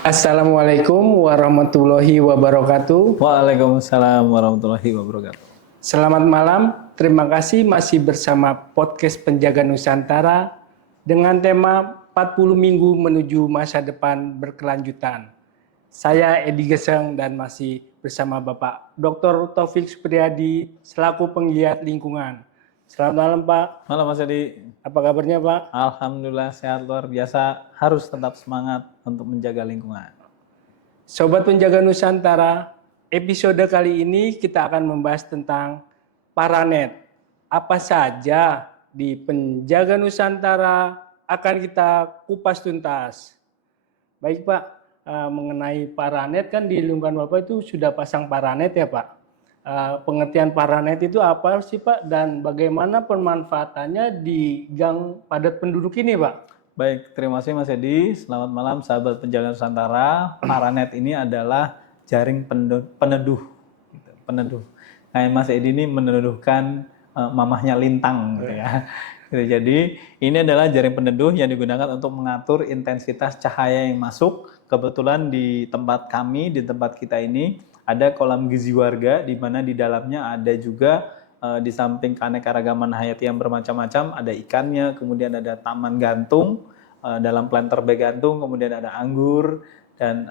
Assalamualaikum warahmatullahi wabarakatuh. Waalaikumsalam warahmatullahi wabarakatuh. Selamat malam, terima kasih masih bersama podcast Penjaga Nusantara dengan tema 40 minggu menuju masa depan berkelanjutan. Saya Edi Geseng dan masih bersama Bapak Dr. Taufik Supriyadi selaku penggiat lingkungan. Selamat malam Pak. Malam Mas Edi. Apa kabarnya Pak? Alhamdulillah sehat luar biasa. Harus tetap semangat untuk menjaga lingkungan. Sobat Penjaga Nusantara, episode kali ini kita akan membahas tentang Paranet. Apa saja di Penjaga Nusantara akan kita kupas tuntas. Baik Pak, mengenai Paranet kan di lingkungan Bapak itu sudah pasang Paranet ya Pak. Pengertian Paranet itu apa sih Pak dan bagaimana pemanfaatannya di gang padat penduduk ini Pak? Baik, terima kasih Mas Edi. Selamat malam sahabat Penjaga Nusantara. Paranet ini adalah jaring peneduh. Peneduh. Nah, Mas Edi ini meneduhkan mamahnya Lintang gitu ya. Jadi ini adalah jaring peneduh yang digunakan untuk mengatur intensitas cahaya yang masuk. Kebetulan di tempat kami, di tempat kita ini ada kolam gizi warga di mana di dalamnya ada juga di samping keanekaragaman hayati yang bermacam-macam, ada ikannya, kemudian ada taman gantung, dalam planter bag gantung, kemudian ada anggur dan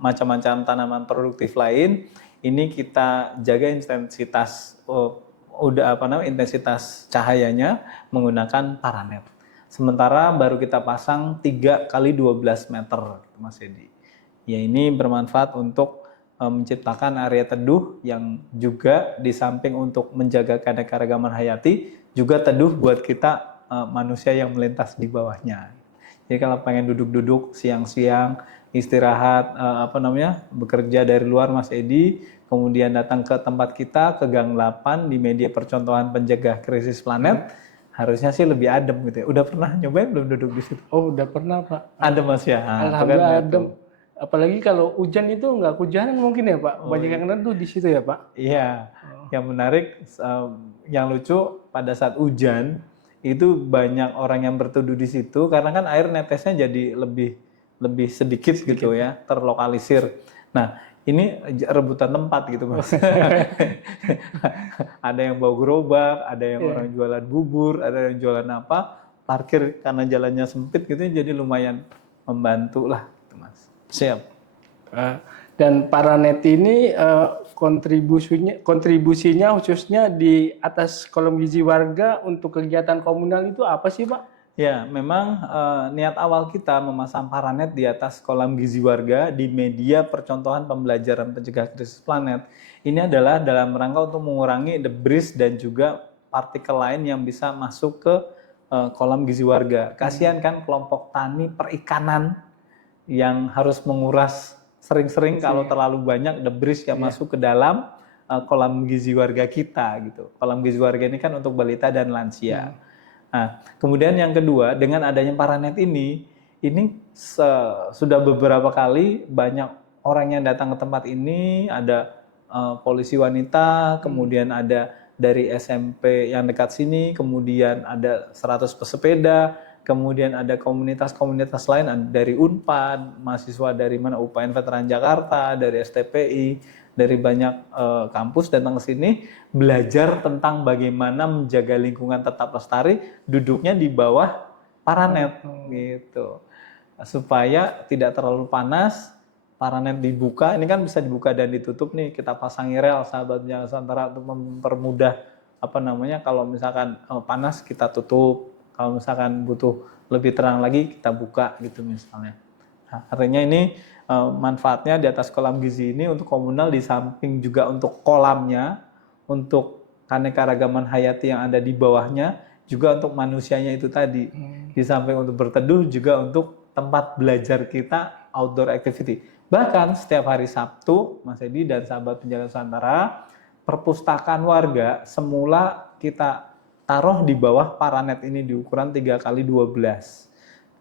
macam-macam tanaman produktif lain. Ini kita jaga intensitas intensitas cahayanya menggunakan Paranet. Sementara baru kita pasang 3 kali 12 meter, Mas Edi. Ya, ini bermanfaat untuk menciptakan area teduh yang juga di samping untuk menjaga keanekaragaman hayati, juga teduh buat kita manusia yang melintas di bawahnya. Jadi kalau pengen duduk-duduk siang-siang, istirahat, bekerja dari luar Mas Edi, kemudian datang ke tempat kita, ke Gang 8 di media percontohan pencegah krisis planet, harusnya sih lebih adem gitu ya. Udah pernah nyobain belum duduk di situ? Oh udah pernah Pak. Adem Mas ya? Alhamdulillah adem. Apalagi kalau hujan itu nggak hujanan mungkin ya Pak. Banyak yang neduh di situ ya Pak. Iya. Yang menarik, yang lucu pada saat hujan itu banyak orang yang berteduh di situ karena kan air netesnya jadi lebih sedikit gitu ya, terlokalisir. Nah, ini rebutan tempat gitu Mas. Ada yang bawa gerobak, ada yang orang jualan bubur, ada yang jualan apa, parkir karena jalannya sempit gitu jadi lumayan membantu lah gitu Mas. Siap. Dan Paranet ini kontribusinya khususnya di atas kolom gizi warga untuk kegiatan komunal itu apa sih Pak? Ya, memang niat awal kita memasang Paranet di atas kolam gizi warga di media percontohan pembelajaran pencegah krisis planet ini adalah dalam rangka untuk mengurangi debris dan juga partikel lain yang bisa masuk ke kolam gizi warga. Kasihan kan kelompok tani perikanan yang harus menguras sering-sering kalau terlalu banyak debris yang masuk ke dalam kolam gizi warga kita gitu. Kolam gizi warga ini kan untuk balita dan lansia. Nah, kemudian yang kedua, dengan adanya Paranet ini sudah beberapa kali banyak orang yang datang ke tempat ini, ada polisi wanita, kemudian ada dari SMP yang dekat sini, kemudian ada 100 pesepeda, kemudian ada komunitas-komunitas lain dari Unpad, mahasiswa dari UPN Veteran Jakarta, dari STPI, dari banyak kampus datang ke sini belajar tentang bagaimana menjaga lingkungan tetap lestari, duduknya di bawah Paranet gitu. Supaya tidak terlalu panas, Paranet dibuka, ini kan bisa dibuka dan ditutup nih, kita pasangi rel sahabat Penjaga Nusantara untuk mempermudah kalau misalkan panas kita tutup. Kalau misalkan butuh lebih terang lagi, kita buka gitu misalnya. Nah, artinya ini manfaatnya di atas kolam gizi ini untuk komunal di samping juga untuk kolamnya, untuk keanekaragaman hayati yang ada di bawahnya, juga untuk manusianya itu tadi. Di samping untuk berteduh, juga untuk tempat belajar kita, outdoor activity. Bahkan setiap hari Sabtu, Mas Edi dan sahabat Penjaga Nusantara, perpustakaan warga semula kita taruh di bawah Paranet ini di ukuran 3 kali 12.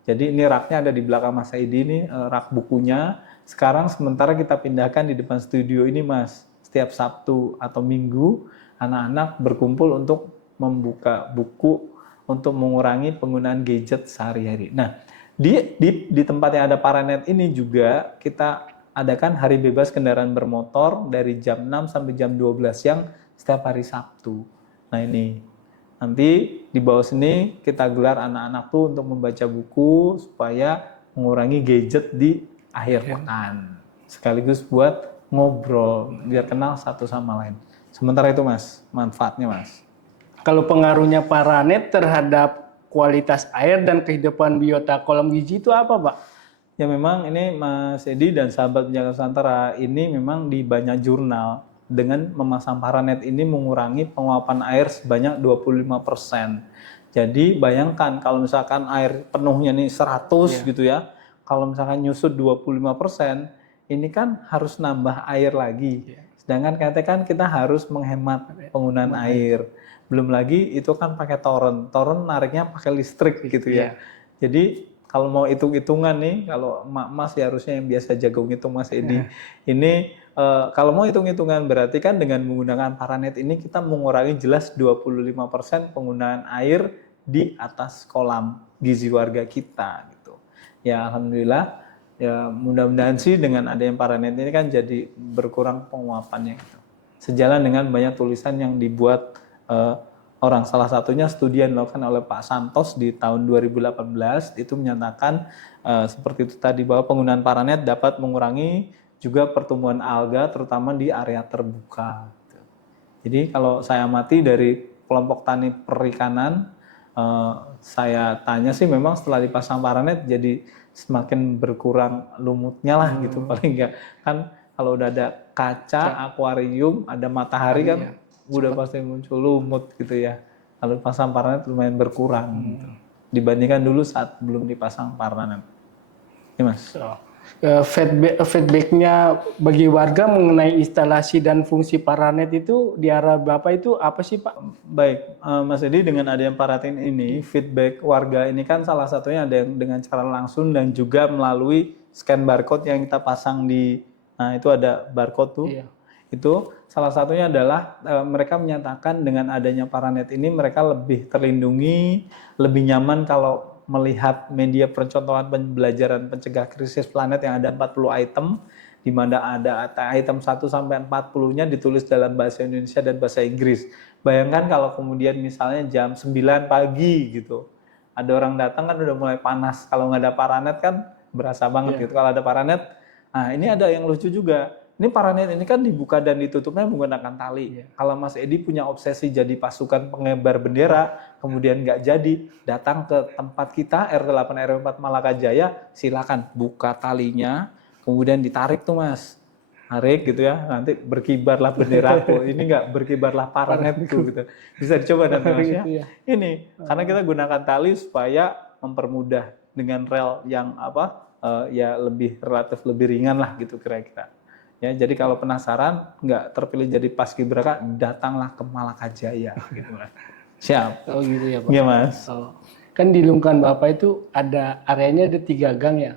Jadi ini raknya ada di belakang Mas Edi ini, rak bukunya. Sekarang sementara kita pindahkan di depan studio ini Mas. Setiap Sabtu atau Minggu, anak-anak berkumpul untuk membuka buku untuk mengurangi penggunaan gadget sehari-hari. Nah, Di tempat yang ada paranet ini juga kita adakan hari bebas kendaraan bermotor dari jam 6 sampai jam 12 siang setiap hari Sabtu. Nah ini, nanti di bawah sini kita gelar anak-anak tuh untuk membaca buku supaya mengurangi gadget di akhir pekan. Sekaligus buat ngobrol, biar kenal satu sama lain. Sementara itu Mas, manfaatnya Mas. Kalau pengaruhnya paranet terhadap kualitas air dan kehidupan biota kolam gizi itu apa, Pak? Ya memang ini Mas Edi dan sahabat penjaga Nusantara ini memang di banyak jurnal dengan memasang paranet ini mengurangi penguapan air sebanyak 25%. Jadi bayangkan kalau misalkan air penuhnya nih 100 gitu ya, kalau misalkan nyusut 25%, ini kan harus nambah air lagi. Sedangkan katakan kita harus menghemat penggunaan air. Belum lagi itu kan pakai toren nariknya pakai listrik gitu ya. Jadi kalau mau hitung-hitungan nih, kalau Mas ya harusnya yang biasa jago ngitung Mas Edi. Ini kalau mau hitung-hitungan berarti kan dengan menggunakan paranet ini kita mengurangi jelas 25% penggunaan air di atas kolam gizi warga kita gitu. Ya alhamdulillah ya mudah-mudahan sih dengan adanya paranet ini kan jadi berkurang penguapannya gitu. Sejalan dengan banyak tulisan yang dibuat orang, salah satunya studi yang dilakukan oleh Pak Santos di tahun 2018 itu menyatakan seperti itu tadi bahwa penggunaan paranet dapat mengurangi juga pertumbuhan alga terutama di area terbuka. Jadi kalau saya amati dari kelompok tani perikanan, saya tanya sih memang setelah dipasang paranet jadi semakin berkurang lumutnya lah gitu paling enggak. Kan kalau udah ada kaca, akuarium, ada matahari kan udah pasti muncul lumut gitu ya. Lalu pasang paranet lumayan berkurang gitu. Dibandingkan dulu saat belum dipasang paranet. Ya Mas. Feedbacknya bagi warga mengenai instalasi dan fungsi paranet itu di arah Bapak itu apa sih, Pak? Baik, Mas Edi, dengan adanya paranet ini, feedback warga ini kan salah satunya ada yang dengan cara langsung dan juga melalui scan barcode yang kita pasang di, nah itu ada barcode tuh. Iya. Itu salah satunya adalah mereka menyatakan dengan adanya paranet ini mereka lebih terlindungi, lebih nyaman kalau melihat media percontohan pembelajaran pencegah krisis planet yang ada 40 item, di mana ada item 1 sampai 40-nya ditulis dalam bahasa Indonesia dan bahasa Inggris. Bayangkan kalau kemudian misalnya jam 9 pagi gitu, ada orang datang kan udah mulai panas. Kalau nggak ada paranet kan berasa banget gitu. Kalau ada paranet, nah ini ada yang lucu juga. Ini paranet ini kan dibuka dan ditutupnya menggunakan tali. Kalau Mas Edi punya obsesi jadi pasukan pengibar bendera, kemudian nggak jadi, datang ke tempat kita RT8 RW4 Malakajaya, silakan buka talinya, kemudian ditarik tuh Mas. Tarik gitu ya, nanti berkibarlah benderaku. Ini nggak berkibarlah paranetku gitu. Bisa dicoba nanti Mas ya. Ini karena kita gunakan tali supaya mempermudah dengan rel yang ya lebih relatif lebih ringan lah gitu kira-kira. Ya, jadi kalau penasaran nggak terpilih jadi paskibraka, datanglah ke Malakajaya gitu Mas. Siap. Oh gitu ya Pak. Iya Mas. Oh. Kan di lingkungan Bapak itu ada areanya ada 3 gang ya.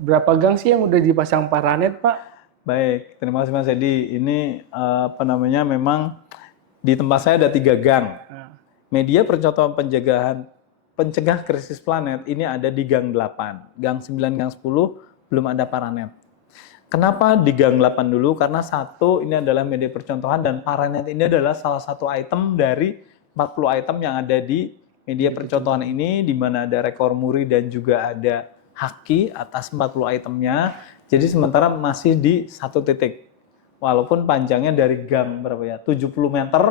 Berapa gang sih yang udah dipasang paranet Pak? Baik, terima kasih Mas Edi. Ini memang di tempat saya ada 3 gang. Media percontohan pencegah krisis planet ini ada di gang 8. Gang 9, gang 10 belum ada paranet. Kenapa di gang 8 dulu? Karena satu, ini adalah media percontohan dan paranet ini adalah salah satu item dari 40 item yang ada di media percontohan ini, di mana ada rekor muri dan juga ada haki atas 40 itemnya. Jadi sementara masih di satu titik. Walaupun panjangnya dari gang berapa ya? 70 meter,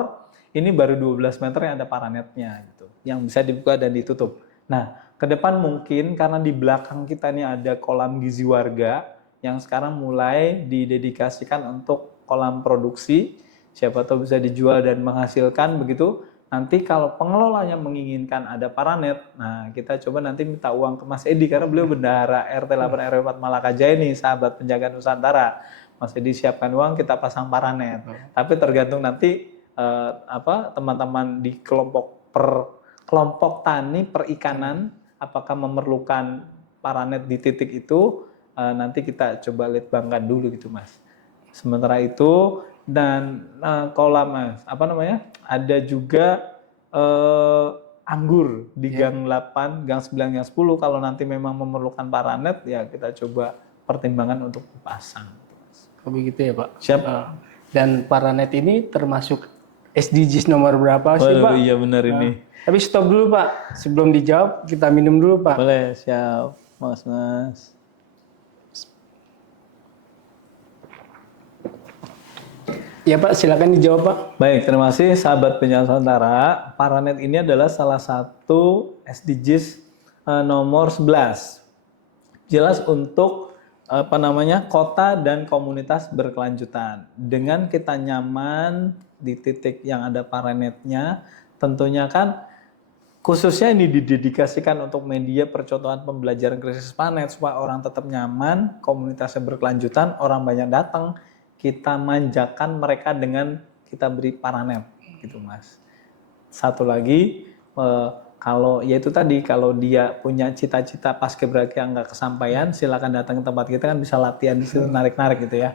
ini baru 12 meter yang ada paranetnya gitu. Yang bisa dibuka dan ditutup. Nah, ke depan mungkin karena di belakang kita ini ada kolam gizi warga yang sekarang mulai didedikasikan untuk kolam produksi, siapa tahu bisa dijual dan menghasilkan begitu. Nanti kalau pengelolanya menginginkan ada paranet, nah kita coba nanti minta uang ke Mas Edi karena beliau bendahara RT8 RW4 Malakajaya ini, sahabat penjaga Nusantara. Mas Edi siapkan uang, kita pasang paranet. Tapi tergantung nanti teman-teman di kelompok tani perikanan apakah memerlukan paranet di titik itu. Nanti kita coba litbangkan dulu gitu Mas. Sementara itu dan kolam Mas, ada juga Anggur di gang 8, gang 9, gang 10. Kalau nanti memang memerlukan paranet, ya kita coba pertimbangan untuk dipasang. Oh, begitu ya Pak. Siap. Dan paranet ini termasuk SDGs nomor berapa sih Waduh, Pak? iya benar ini. Tapi stop dulu Pak, sebelum dijawab kita minum dulu Pak. Boleh, siap, Mas. Ya Pak, silakan dijawab Pak. Baik, terima kasih sahabat penjara Nusantara. Paranet ini adalah salah satu SDGs nomor 11. Jelas untuk kota dan komunitas berkelanjutan. Dengan kita nyaman di titik yang ada paranetnya, tentunya kan khususnya ini didedikasikan untuk media percontohan pembelajaran krisis planet supaya orang tetap nyaman, komunitasnya berkelanjutan, orang banyak datang, kita manjakan mereka dengan kita beri paranet gitu Mas. Satu lagi kalau yaitu tadi kalau dia punya cita-cita paskibraka yang nggak kesampaian, silakan datang ke tempat kita kan bisa latihan di situ narik-narik gitu ya.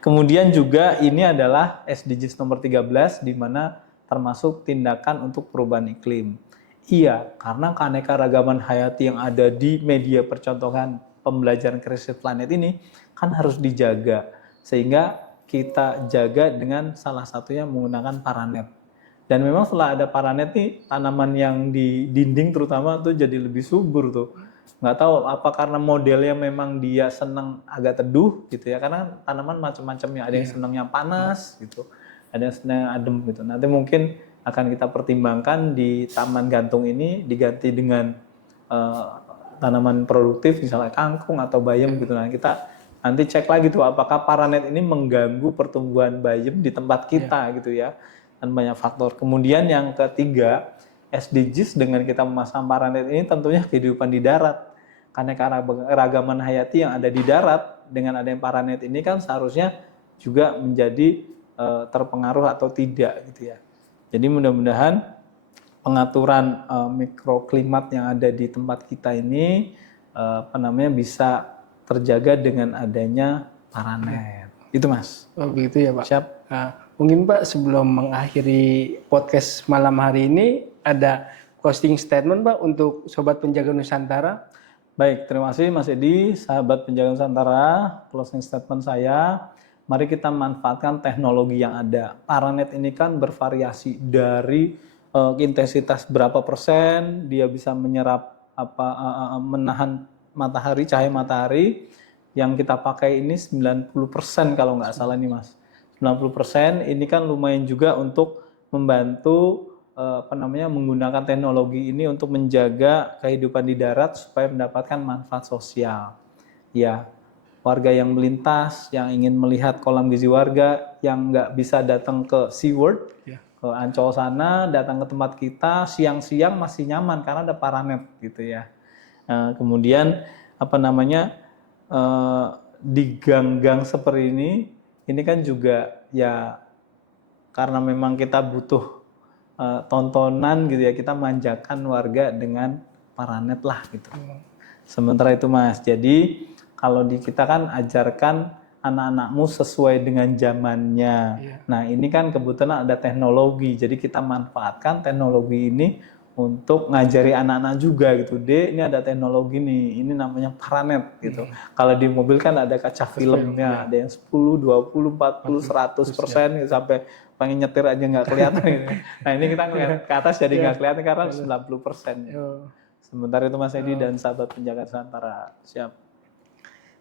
Kemudian juga ini adalah SDGs nomor 13 di mana termasuk tindakan untuk perubahan iklim. Iya, karena keanekaragaman hayati yang ada di media percontohan pembelajaran krisis planet ini kan harus dijaga. Sehingga kita jaga dengan salah satunya menggunakan paranet. Dan memang setelah ada paranet nih, tanaman yang di dinding terutama tuh jadi lebih subur tuh. Nggak tahu apa karena modelnya memang dia senang agak teduh gitu ya. Karena tanaman macam-macamnya, ada yang senangnya panas gitu, ada yang senang adem gitu. Nanti mungkin akan kita pertimbangkan di taman gantung ini diganti dengan tanaman produktif misalnya kangkung atau bayam gitu. Nah kita nanti cek lagi tuh apakah paranet ini mengganggu pertumbuhan bayam di tempat kita gitu ya. Dan banyak faktor. Kemudian yang ketiga, SDGs dengan kita memasang paranet ini tentunya kehidupan di darat. Karena keragaman hayati yang ada di darat dengan adanya paranet ini kan seharusnya juga menjadi terpengaruh atau tidak gitu ya. Jadi mudah-mudahan pengaturan mikroklimat yang ada di tempat kita ini bisa terjaga dengan adanya paranet. Itu Mas. Oh, begitu ya Pak. Siap. Mungkin Pak sebelum mengakhiri podcast malam hari ini ada closing statement Pak untuk Sobat Penjaga Nusantara. Baik, terima kasih Mas Edi, sahabat Penjaga Nusantara. Closing statement saya, mari kita manfaatkan teknologi yang ada. Paranet ini kan bervariasi dari intensitas berapa persen, dia bisa menyerap menahan matahari, cahaya matahari. Yang kita pakai ini 90% kalau nggak salah nih Mas. 90% ini kan lumayan juga untuk membantu menggunakan teknologi ini untuk menjaga kehidupan di darat supaya mendapatkan manfaat sosial. Ya, warga yang melintas, yang ingin melihat kolam gizi warga, yang nggak bisa datang ke SeaWorld, ke Ancol sana, datang ke tempat kita, siang-siang masih nyaman karena ada paranet gitu ya. Kemudian di gang-gang seperti ini kan juga ya karena memang kita butuh tontonan gitu ya, kita manjakan warga dengan paranet lah gitu. Sementara itu Mas, jadi kalau di kita kan ajarkan anak-anakmu sesuai dengan zamannya. Nah ini kan kebetulan ada teknologi, jadi kita manfaatkan teknologi ini untuk ngajari anak-anak juga gitu. Ini ada teknologi nih, ini namanya paranet gitu. Kalau di mobil kan ada kaca filmnya, ada yang 10, 20, 40, 100% gitu, sampai pengen nyetir aja nggak kelihatan. Nah ini kita ngeliat ke atas jadi nggak kelihatan karena 90%. Sementara itu Mas Edi dan sahabat Penjaga Nusantara. Siap.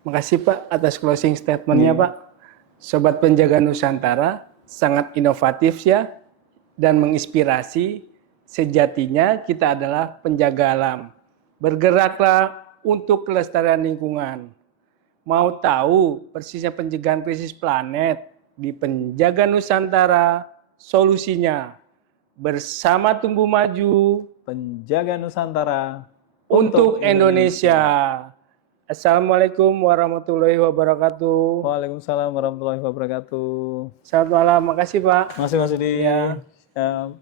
Makasih Pak atas closing statement-nya Pak. Sobat Penjaga Nusantara sangat inovatif ya dan menginspirasi. Sejatinya kita adalah penjaga alam. Bergeraklah untuk kelestarian lingkungan. Mau tahu persisnya pencegahan krisis planet di Penjaga Nusantara, solusinya bersama tumbuh maju, Penjaga Nusantara untuk Indonesia. Assalamualaikum warahmatullahi wabarakatuh. Waalaikumsalam warahmatullahi wabarakatuh. Selamat malam, makasih Pak. Makasih Mas Edi. Ya. Ya.